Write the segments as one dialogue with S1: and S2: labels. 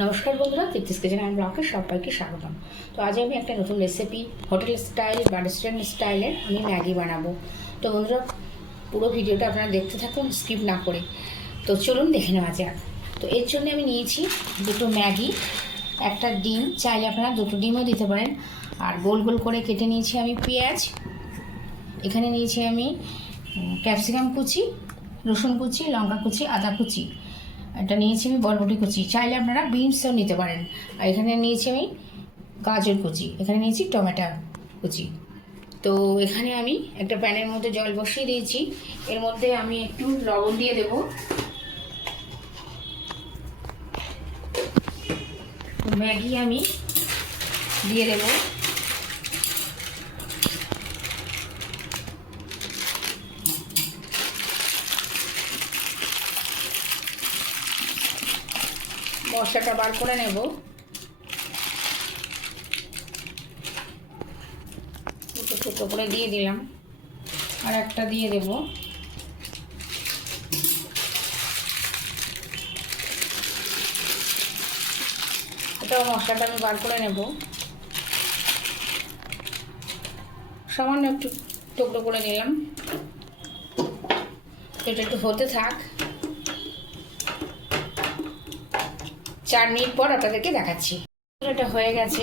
S1: নমস্কার বন্ধুরা তৃপ্তিস kitchen and ব্লকে সবাইকে স্বাগতম। তো আজ আমি একটা নতুন রেসিপি হোটেল স্টাইল বা রেস্টুরেন্ট স্টাইলের আমি ম্যাগি বানাবো। তো বন্ধুরা, পুরো ভিডিওটা আপনারা দেখতে থাকুন স্কিপ না করে। তো চলুন দেখে নেওয়া যাক। তো এর জন্য আমি নিয়েছি দুটো ম্যাগি একটা ডিম, চাইলে আপনারা দুটো ডিমও দিতে পারেন। আর গোল গোল করে কেটে নিয়েছি আমি পেঁয়াজ। এখানে নিয়েছি আমি ক্যাপসিকাম কুচি, রসুন কুচি, লঙ্কা কুচি, আদা কুচি। এটা নিয়েছি আমি বরবটি কুচি। চাইলে আপনারা বিনসও নিতে পারেন। আর এখানে নিয়েছি আমি গাজর কুচি। এখানে নিয়েছি টমেটো কুচি। তো এখানে আমি একটা প্যানের মধ্যে জল বসিয়ে দিয়েছি। এর মধ্যে আমি একটু লবণ দিয়ে দেব। ম্যাগি আমি দিয়ে দেবো। মশলাটা বার করে নেব। দুটো ছোটো করে দিয়ে দিলাম। আর একটা দিয়ে দেব। এটাও মশলাটা আমি বার করে নেব। সামান্য একটু টুকরো করে নিলাম। এটা একটু হতে থাক। চার মিনিট পর আপনাদেরকে দেখাচ্ছি। এটা হয়ে গেছে।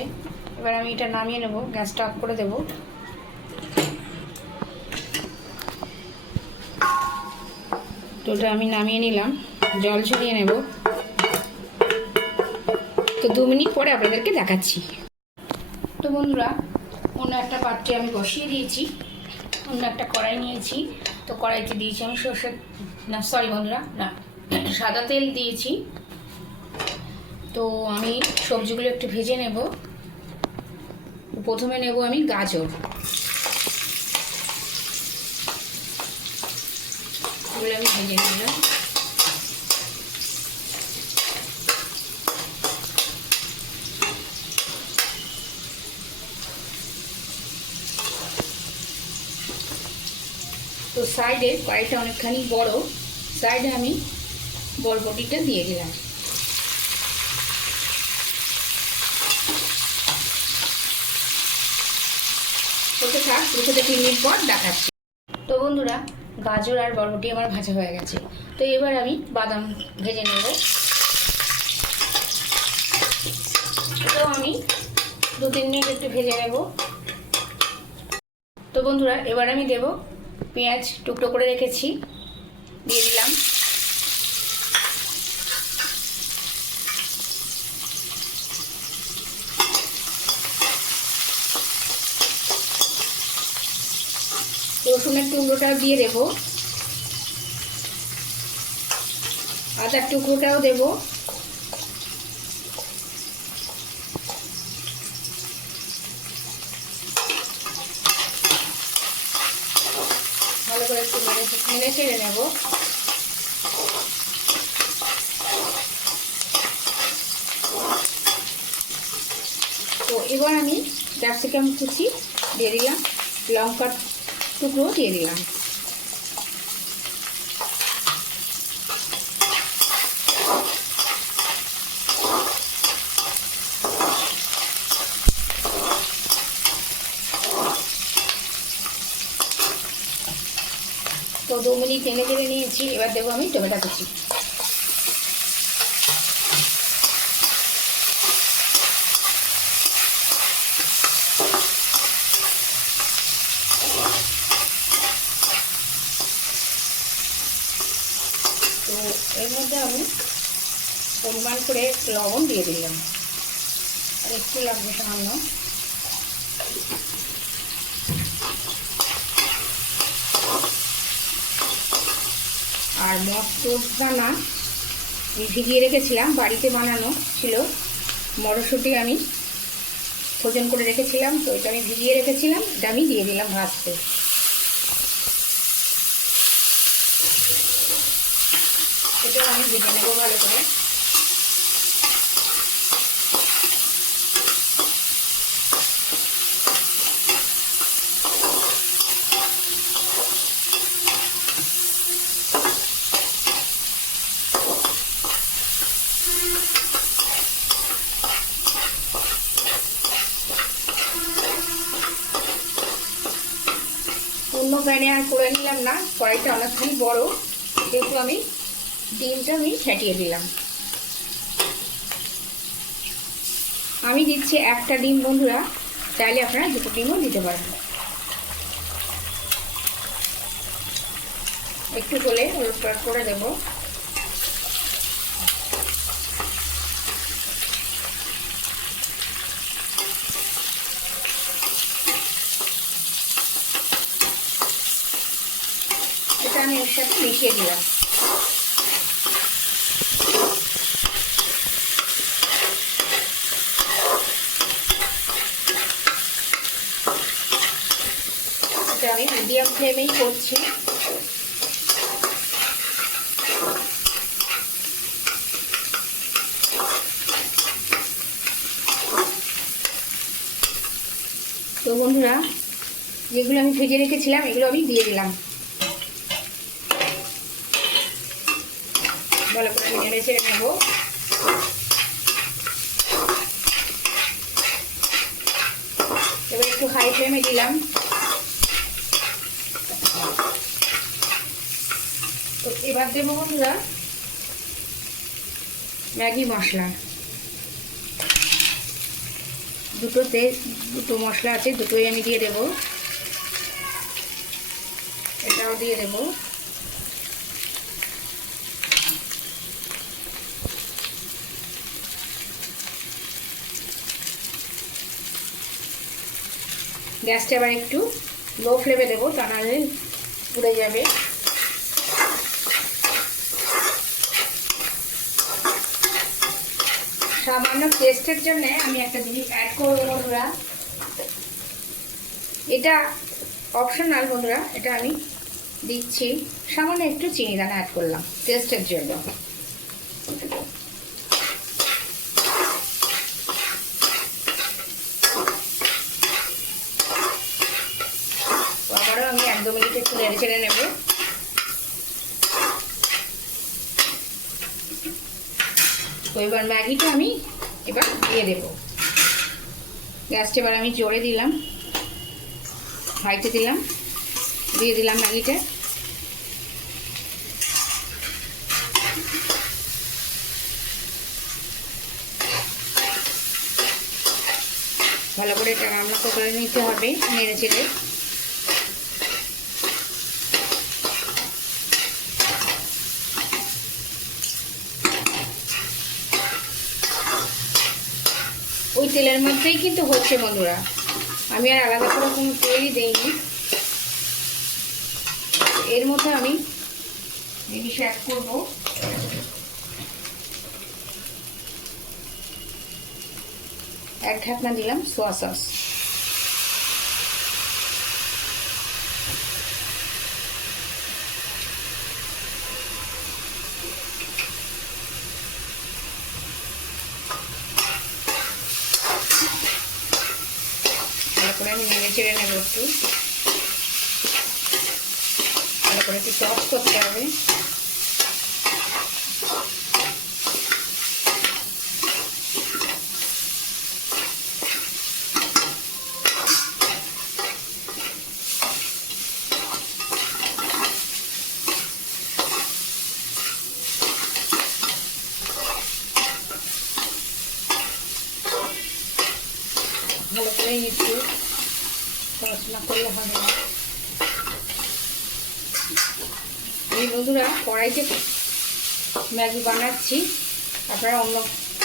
S1: এবার আমি এটা নামিয়ে নেব, গ্যাসটা অফ করে দেব। তো ওটা আমি নামিয়ে নিলাম, জল ছড়িয়ে নেব। তো দু মিনিট পরে আপনাদেরকে দেখাচ্ছি। তো বন্ধুরা, অন্য একটা পাত্রে আমি বসিয়ে দিয়েছি, অন্য একটা কড়াই নিয়েছি। তো কড়াইতে দিয়েছি আমি সর্ষের না সরি বন্ধুরা, না, সাদা তেল দিয়েছি। তো আমি সবজিগুলো একটু ভেজে নেব। প্রথমে নেব আমি গাজর। এগুলো আমি ভেজে নিলাম। তো সাইডে কড়াইটা অনেকখানি বড়, সাইডে আমি বরবটিটা দিয়ে দিলাম। থাক দু থেকে তিন মিনিট পর দেখাচ্ছি। তো বন্ধুরা, গাজর আর বরবটি আমার ভাজা হয়ে গেছে। তো এবার আমি বাদাম ভেজে নেব। তো আমি দু তিন মিনিট একটু ভেজে নেব। তো বন্ধুরা, এবার আমি দেব পেঁয়াজ টুকটো করে রেখেছি। দিয়ে দিলাম। টুকরোটাও দিয়ে দেব। আদার টুকরোটাও দেব। ভালো করে একটু মেরে ছেড়ে নেব। তো এবার আমি ক্যাপসিকাম কুচি দিয়ে দিলাম লঙ্কার টুকরো দিয়ে দিলাম। তো দু মিনিট টেনে টেনে নিয়েছি এবার দেবো আমি টমেটো কুচি তো এর মধ্যে আমি পরিমাণ করে লবণ দিয়ে দিলাম। আর একটু লাগবে সামান্য। আর মটরদানা আমি ভিজিয়ে রেখেছিলাম, বাড়িতে বানানো ছিল। মটরশুঁটি আমি ভোজন করে রেখেছিলাম, তো এটা আমি ভিজিয়ে রেখেছিলাম, এটা আমি দিয়ে দিলাম ভাজতে। এটা আমি ভেজে নেব ভালো করে তো প্যানে আর করে নিলাম না, কড়াইটা অনেকখানি বড়, যেহেতু আমি ডিমটা আমি ফেটিয়ে দিলাম। আমি দিচ্ছি একটা ডিম, বন্ধুরা, চাইলে আপনারা দুটো ডিমও দিতে পারেন। একটু হলে ওলট করে দেবো। এটা আমি এর সাথে মিশিয়ে দিলাম আমি মিডিয়াম ফ্লেমেই করছি। তো বন্ধুরা, যেগুলো আমি ভেজে রেখেছিলাম, এগুলো আমি দিয়ে দিলাম ভালো করে নেড়ে ছেড়ে নেব। এবার একটু হাই ফ্লেমে দিলাম। তো এবার দেবো বন্ধুরা ম্যাগি মশলা। দুটোতে দুটো মশলা আছে, দুটোই আমি দিয়ে দেব। এটাও দিয়ে দেবো। গ্যাসটা আবার একটু লো ফ্লেমে দেবো, তা নাহলে পুড়ে যাবে। সামান্য টেস্টের জন্য আমি একটা জিনিস অ্যাড করব বন্ধুরা। এটা অপশনাল বন্ধুরা, এটা আমি দিচ্ছি। সামান্য একটু চিনি দানা অ্যাড করলাম টেস্টের জন্য আবারও আমি এক দু মিনিট একটু নেড়ে চেড়ে নেব তো এবার ম্যাগিটা আমি এবার দিয়ে দেব। গ্যাসটা এবার আমি জোরে দিলাম, হাইতে দিলাম, দিয়ে দিলাম ম্যাগিটা। ভালো করে এটা রান্না করে নিতে হবে, নেড়ে চেড়ে। তেলের মধ্যেই কিন্তু হচ্ছে বন্ধুরা। আমি আর আলাদা করে কোনো তেলই দিইনি। এর মধ্যে আমি জিনিস অ্যাড করব। এক ঢাকনা দিলাম সোয়া সস আমি নেড়ে চেড়ে নেব একটু। করে একটু টস করতে হবে ভালো করে একটু পড়াশোনা করলে হবে না এই বন্ধুরা, কড়াইতে ম্যাগি বানাচ্ছি। আপনারা অন্য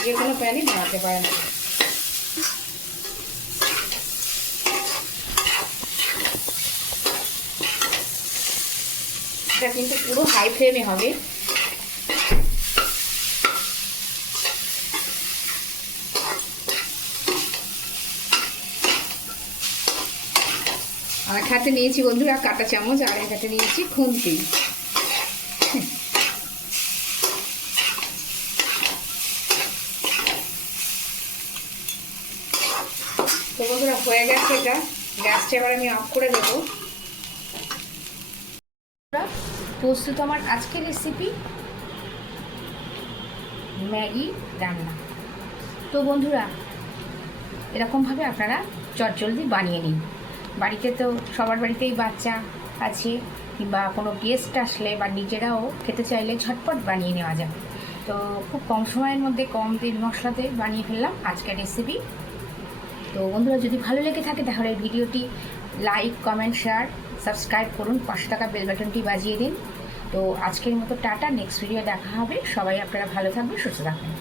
S1: যে কোনো প্যানে বানাতে পারেন। এটা কিন্তু পুরো হাই ফ্লেমে হবে। আর এক হাতে নিয়েছি বন্ধুরা, কাটা চামচ, আর এক হাতে নিয়েছি খুন্তি তো বন্ধুরা হয়ে গেছে এটা গ্যাসটা এবার আমি অফ করে দেবো। প্রস্তুত আমার আজকের রেসিপি ম্যাগি রান্না। তো বন্ধুরা, এরকমভাবে আপনারা চটজলদি বানিয়ে নিন। বাড়িতে তো সবার বাড়িতেই বাচ্চা আছে, কিংবা কোনো গেস্ট আসলে বা নিজেরাও খেতে চাইলে ঝটপট বানিয়ে নেওয়া যাবে। তো খুব কম সময়ের মধ্যে কম তেল মশলাতে বানিয়ে ফেললাম আজকের রেসিপি তো বন্ধুরা, যদি ভালো লেগে থাকে তাহলে ভিডিওটি লাইক কমেন্ট শেয়ার সাবস্ক্রাইব করুন পাঁচশো টাকা বেল বাটনটি বাজিয়ে দিন। তো আজকের মতো টাটা নেক্সট ভিডিও দেখা হবে। সবাই আপনারা ভালো থাকবেন, সুস্থ থাকবেন।